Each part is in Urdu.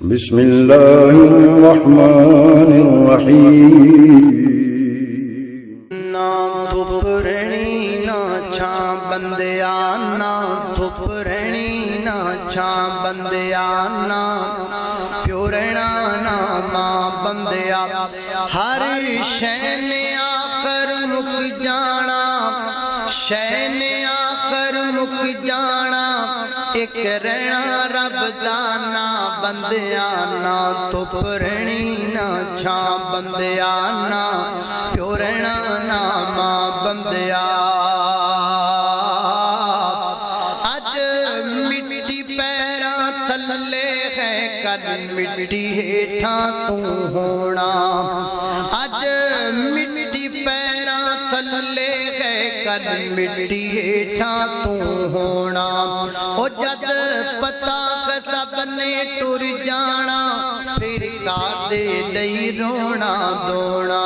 بسم اللہ الرحمن الرحیم نا دھپ رہنی نا چھاں بندیانا دھپ رہنی نا چھاں بندیانا پیو رہنا نا ماں بندیا ہر شین آخر مک جانا شین آخر مک جانا ایک رہنا رب دانا بندیانا دھپ رہنی نا چھاں بندیانا پیو رہنا نا ماں بندیا اج مٹی پیراں تھلے ہے کل مٹی ہیٹھاں تو ہونا اج مٹی پیراں تھلے ہے کل مٹی ہیٹھاں تو ہونا او جد پتا کہ سب نے ٹر جانا پھر کادے لئی رونا دونا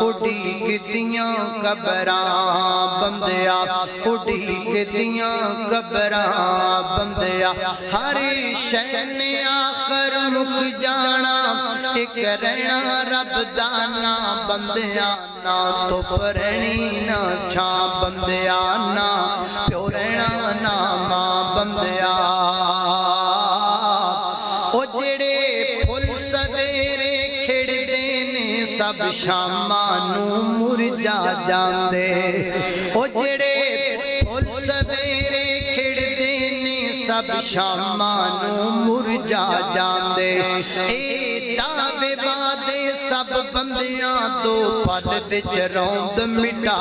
اڈی گدیاں قبراں بندیا اڈی گدیاں قبراں بندیا ہر شین آخر مک جانا ایک رہنا رب دانا بندیا نا دھپ رہنی نا چھاں بندیا نا پیو رہنا نا ماں بندیا او جڑے پھل سویرے کھڑ دینے سب شامانوں مرجا جاندے او جڑے پھل سویرے کھڑ دینے سب شامانوں مرجا جاندے اے دعوے وعدے سب بندیاں دو پل وچ روند مٹا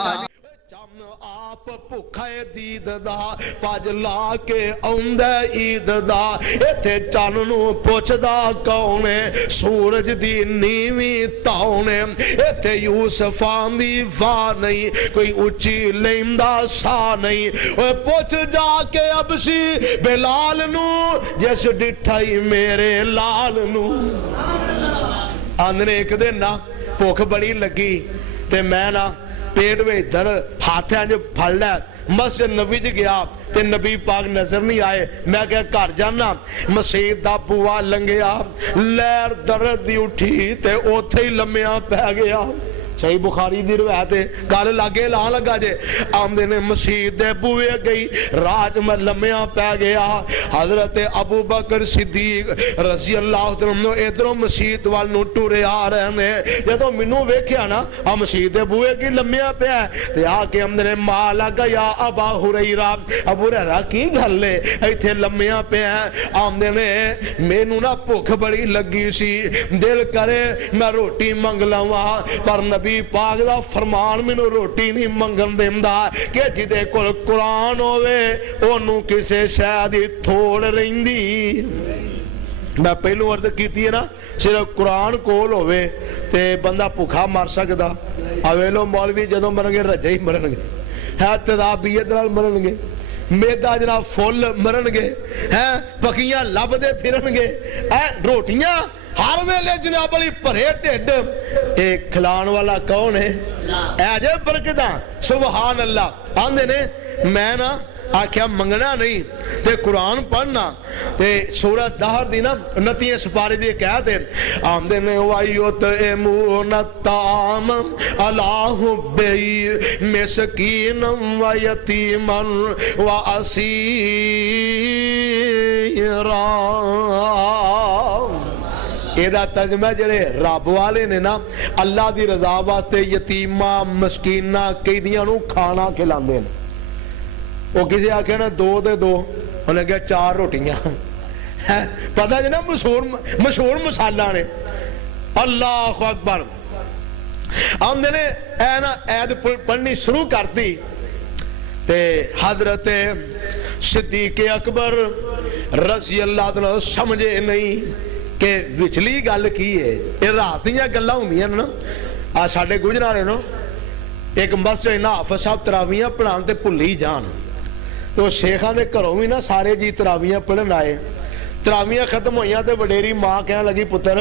آپ بھوکھے دید دا پاج لا کے آؤندا عید دا ایتھے چن نوں پوچھدا کون ہے سورج دی نیویں تاؤن ہے ایتھے یوسفاں دی واہ نہیں کوئی اچھی لیندا سا نہیں اوے پوچھ جا کے ابشی بلال نوں جس ڈٹھائی میرے لال نوں آندنے ایک دن نا بھوک بڑی لگی تے میں نا پیٹ میں در ہاتھیں جو پھڑ لے مسجد نبی جی گیا تے نبی پاک نظر نہیں آئے میں کہا کار جانا مسجد دا بوا لنگیا لیر درد دی اٹھی تے اوتھے ہی لمیاں پہ گیا صحیح بخاری دی روایت ہے گل لگے لا لگا جے آمدے نے مسجد دے بوئے گئی راج میں لمیاں پہ گیا حضرت ابو بکر صدیق رضی اللہ عنہ ادھروں مسجد والنوں ٹورے آ رہے ہیں جدوں منوں ویکھیا نا مسجد دے بوئے گئی لمیاں پہ ہے تے آ کے آمدے نے مالا گیا ابا ہریرہ ابو ہریرہ کی گل لے ایتھے لمیاں پہ ہیں آمدے نے مینوں نا بھوک بڑی لگی سی دل کرے میں روٹی منگ لواں پر نبی پاک دا فرمان میں روٹی نہیں منگن دیندہ کہ جدے کل قرآن ہوئے انہوں کسے شاید تھوڑ رہندی میں پہلو عرض کیتی ہے نا صرف قرآن کول ہوئے تے بندہ بھوکا مر سکدا اویلو مولوی جدوں مرن گے رجے ہی مرن گے ہے تدابیت نال مرن گے میدا جناب فل مرن گے پکیاں لب دے پھرن گے روٹیاں ہر ویلے جناب علی پرے ٹھڈ ایک کھلان والا کون ہے اے جے برکتاں سبحان اللہ آندے نے میں نا آکھیا منگنا نہیں تے قرآن پڑھنا تے سورت دہر دی نا 29 سپارے دی کہہ دے آمدے نے وَيُطْعِمُونَ الطَّعَامَ عَلَىٰ حُبِّهِ مِسْكِينًا وَيَتِيمًا وَأَسِيرًا ایدہ ترجمہ جڑے رب والے نے نا اللہ دی رضا واسطے یتیمہ مسکینہ قیدیاں نو کھانا کھلاندے ہیں وہ کسی آکھے نا دو دے دو انہیں کہا 4 روٹیاں پتہ جنا مشہور مسالہ نے اللہ اکبر آمدے نے اے نا عید پڑھنی شروع کرتی تے حضرت صدیق اکبر رضی اللہ عنہ سمجھے نہیں کہ وچلی گل کی ہے یہ رات دیاں گلاں ہوندیاں نا ساڈے گجرانے نا ایک مسجد حافظ صاحب تراویاں پڑھان تے بھلی جان تو شیخاں دے گھروں بھی نا سارے جی تراویاں پڑھن آئے تراویاں ختم ہوئیاں تے وڈیری ماں کہنے لگی پتر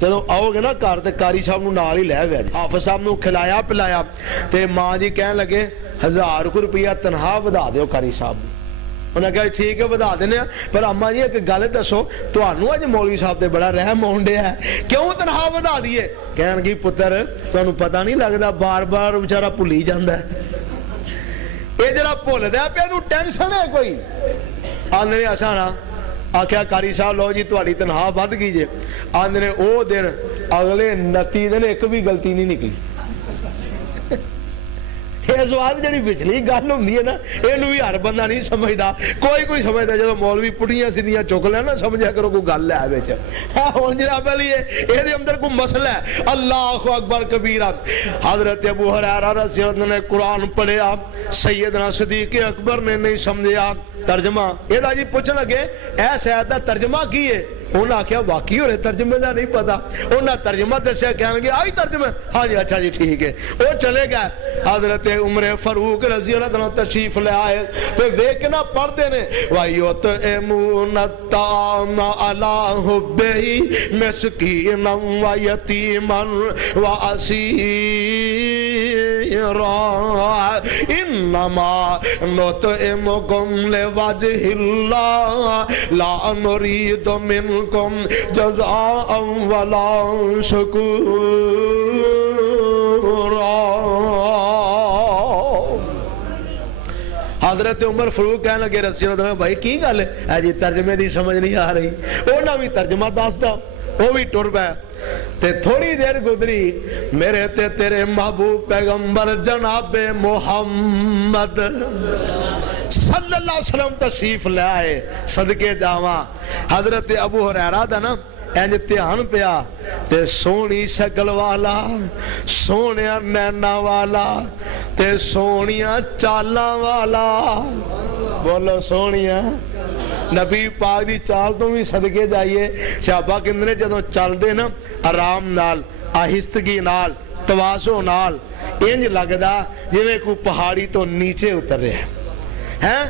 جدوں آؤ گے نا گھر تے قاری صاحب نو نال ہی لے گئے حافظ صاحب نو کھلایا پلایا تے ماں جی کہنے لگے 1000 روپیہ تنخواہ ودا دیو قاری صاحب انہیں کہا ٹھیک ہے بتا دینے پر اما جی ایک گل دسو تانوں اج مولوی صاحب تے بڑا رحم آن ڈیا ہے کیوں تنخواہ بتا دیے؟ کہن گی پتر تانوں پتہ نہیں لگدا بار بار بیچارہ بھلی جاندا ہے یہ جڑا بھولدا پیا نوں ٹینشن ہے کوئی آندے نے اساں نا آکھیا قاری صاحب لو جی تہاڈی تنخواہ ود گئی جے آندے نے او دن اگلے 29 دن ایک بھی غلطی نہیں نکلی اس بعد جڑی پچھلی گل ہوندی ہے نا اینو بھی ہر بندہ نہیں سمجھدا کوئی سمجھدا جدوں مولوی پٹھیاں سیدھیاں چک لے نا سمجھیا کرو کوئی گل ہے وچ ہن جناب علی اے دے اندر کوئی مسئلہ ہے اللہ اکبر کبیرہ حضرت ابو ہریرہ رضی اللہ عنہ نے قرآن پڑھیا سیدنا صدیق اکبر نے نہیں سمجھیا ترجمہ اے دا جی پوچھن لگے اے سید دا ترجمہ کی ہے انہاں آکھیا واقعی ہو رہے ترجمے دا نہیں پتا انہاں ترجمہ دسیا کہن گے آئی ترجمہ ہاں جی اچھا جی ٹھیک ہے وہ چلے گئے حضرت عمر فاروق رضی اللہ عنہ تشریف لے آئے تو ویکنا پڑھتے نے وَيُطْعِمُونَ الطَّعَامَ عَلَىٰ حُبِّهِ مِسْكِينًا وَيَتِيمًا وَأَسِيرًا إِنَّمَا نُطْعِمُكُمْ لِوَجْهِ اللَّهِ لَا نُرِيدُ مِنْكُمْ جَزَاءً وَلَا شُكُورًا حضرت عمر فاروق کہنے لگے رضی اللہ عنہ بھائی کی گل ہے جی ترجمے دی سمجھ نہیں آ رہی انہاں بھی ترجمہ دسدا وہ بھی ٹر پیا تے تھوڑی دیر گزری میرے تے تیرے محبوب پیغمبر جناب محمد صلی اللہ علیہ وسلم تشریف لے آئے صدقے جاواں حضرت ابو ہریرہ دا نا انج دھیان پیا تے سونی شکل والا سونیا نینا والا تے سونیاں چالاں والا بولو سونیاں نبی پاک دی چال تو بھی صدقے جائیے صحابہ کندنے جدوں چل دے نا آرام نال آہستگی نال تواضع نال انج لگدا جویں کوئی پہاڑی تو نیچے اتر رہا ہے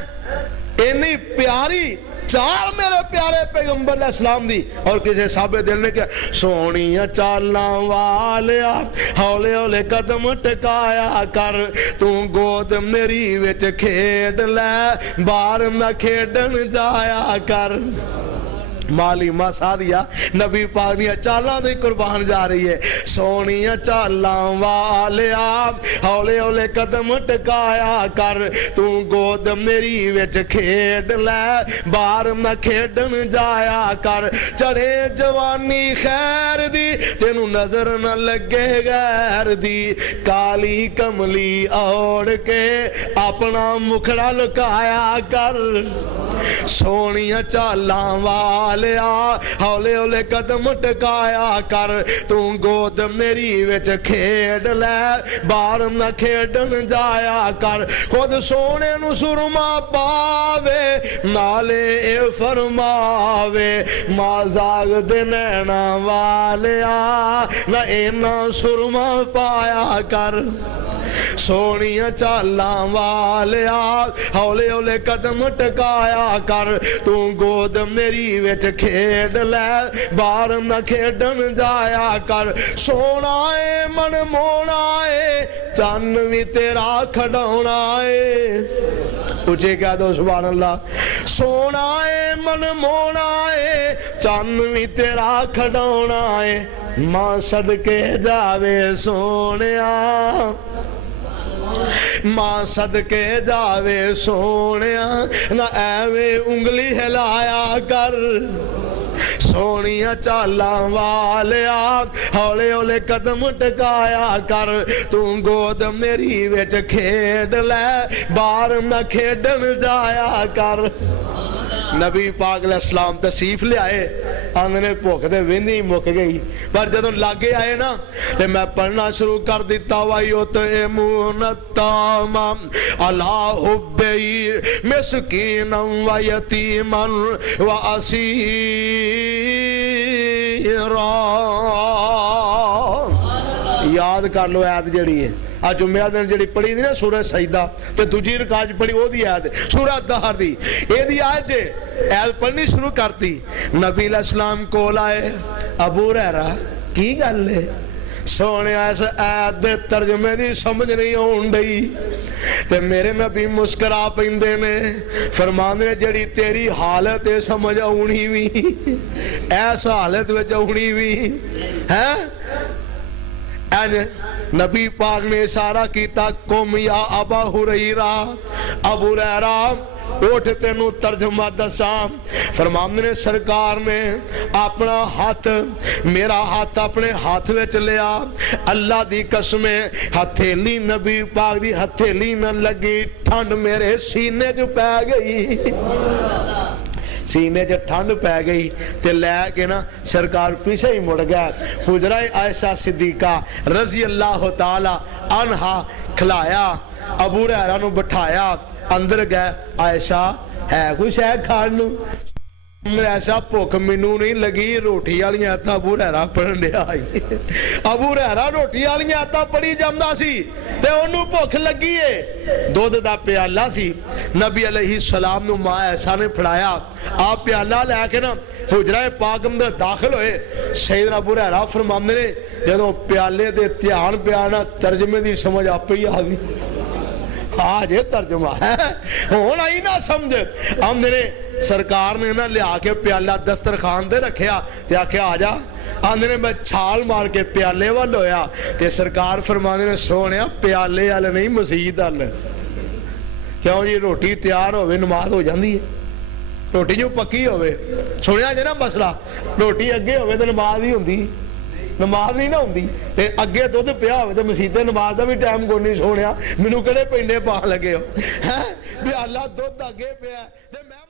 اینی پیاری چال میرے پیارے پیغمبر علیہ السلام دی اور کسی صحابہ دل نے کیا سونیاں چالاں والیا ہولے ہولے قدم ٹکایا کر تو گود میری وچ کھیڈ لے باہر نہ کھیڈن جایا کر مالی ماں سادیا نبی پاک دیا چالاں دی قربان جا رہی ہے سونیاں چالاں والیا ہولے ہولے قدم ٹکایا کر تو گود میری وچ کھیڈ لے باہر نہ کھیڈن جایا کر چڑھے جوانی خیر دی تینوں نظر نہ لگے غیر دی کالی کملی اوڑ کے اپنا مکھڑا لکایا کر سونیاں چالاں والیا ہولے ہولے قدم ٹکایا کر تو گود میری وچ کھیڈ لے باہر نہ کھیڈن جایا کر خود سونے نو سرما پاوے نالے اے فرماوے ماں زاغ دے نینا والیا نہ اینا سرما پایا کر سونیاں چالاں والیا ہولے ہولے قدم ٹکایا کر تو گود میری وچ کھیڈ لے باہر نہ کھیڈن جایا کر سونا اے من مونا اے چن بھی تیرا کھڈاونا اے اچھے کہہ دو سبحان اللہ سونا اے من مونا اے چن بھی تیرا کھڈاونا اے ماں صدقے جاوے سونیا ماں صدقے جاوے سونیا نہ ایویں انگلی ہلایا کر سونیاں چالاں والیا ہولے ہولے قدم ٹکایا کر تو گود میری وچ کھیڈ لے باہر نہ کھیڈن جایا کر نبی پاک علیہ السلام تشریف لے آئے آنگنے بھوک دے ویندی مک گئی پر جدوں لاگے آئے نا تے میں پڑھنا شروع کر دیتا وَيُطْعِمُونَ الطَّعَامَ عَلَىٰ حُبِّهِ مِسْكِينًا وَيَتِيمًا وَأَسِيرًا یاد کر لو آیت جڑی ہے آج جمعہ دن جڑی پڑھی دی نا سورہ سجدہ تے دوجی رکعت پڑھی او دی آیت سورہ دہر دی اے دی آیت جے آیت پڑھنی شروع کرتی نبی علیہ السلام کول آئے ابو ہریرہ کی گل ہے سونے اس آیت دے ترجمے دی سمجھ نہیں ہون ڈئی تے میرے نبی مسکرا پیندے نے فرماندے نے جڑی تیری حالت ہے سمجھ آونی وی ایس حالت وچ آونی وی ہے اینج نبی پاک نے اشارہ کیتا قم یا ابا ہریرہ ابو ہریرہ اٹھ تینوں ترجمہ دساں فرماندے نے سرکار نے اپنا ہاتھ میرا ہاتھ اپنے ہاتھ وچ لیا اللہ دی قسم ہتھیلی نبی پاک دی ہتھیلی نہ لگی ٹھنڈ میرے سینے جو پے گئی سینے جو ٹھنڈ پہ گئی تے لے کے نا سرکار پیچھے ہی مڑ گیا حجرہ عائشہ صدیقہ رضی اللہ تعالی عنہا کھلایا ابو ہریرہ نو بٹھایا اندر گئے عائشہ ہے کوئی شے کھان نو ایسا بھوک مینوں نہیں لگی روٹی والی آیتاں ابو ہریرہ پڑھن دیا ابو ہریرہ روٹی والی آیتاں پڑھی جاندا سی تے اونوں بھوک لگی ہے دودھ دا پیالہ سی نبی علیہ السلام نو ماں ایسا نے پھڑایا آپ پیالہ لے کے نا حجرہ پاک اندر داخل ہوئے سیدنا ابو ہریرہ فرماندے نے جدوں پیالے دے دھیان پیانا ترجمے دی سمجھ آپ ہی آ گئی آج یہ ترجمہ ہے ہونا ہی نہ سمجھ ہم نے سرکار نے نا لیا کے پیالہ دسترخوان دے رکھیا تے آکھیا آ جا آندے نے میں چھال مار کے پیالے وال ہویا تے سرکار فرماندے نے سونیا پیالے والے نہیں مسجد والے کیوں جی روٹی تیار ہوئے نماز ہو جاندی ہے روٹی جو پکی ہوئے سنیا جے نا مسئلہ روٹی اگے ہوئے تے نماز ہی ہوندی نماز نہیں نہ ہوندی تے اگے دودھ پیا ہوئے تے مسیتے نماز دا بھی ٹائم کوئی نہیں سونیا مینوں کہڑے پینڈے پا لگے ہو بھی اللہ دودھ اگے پیا تے میں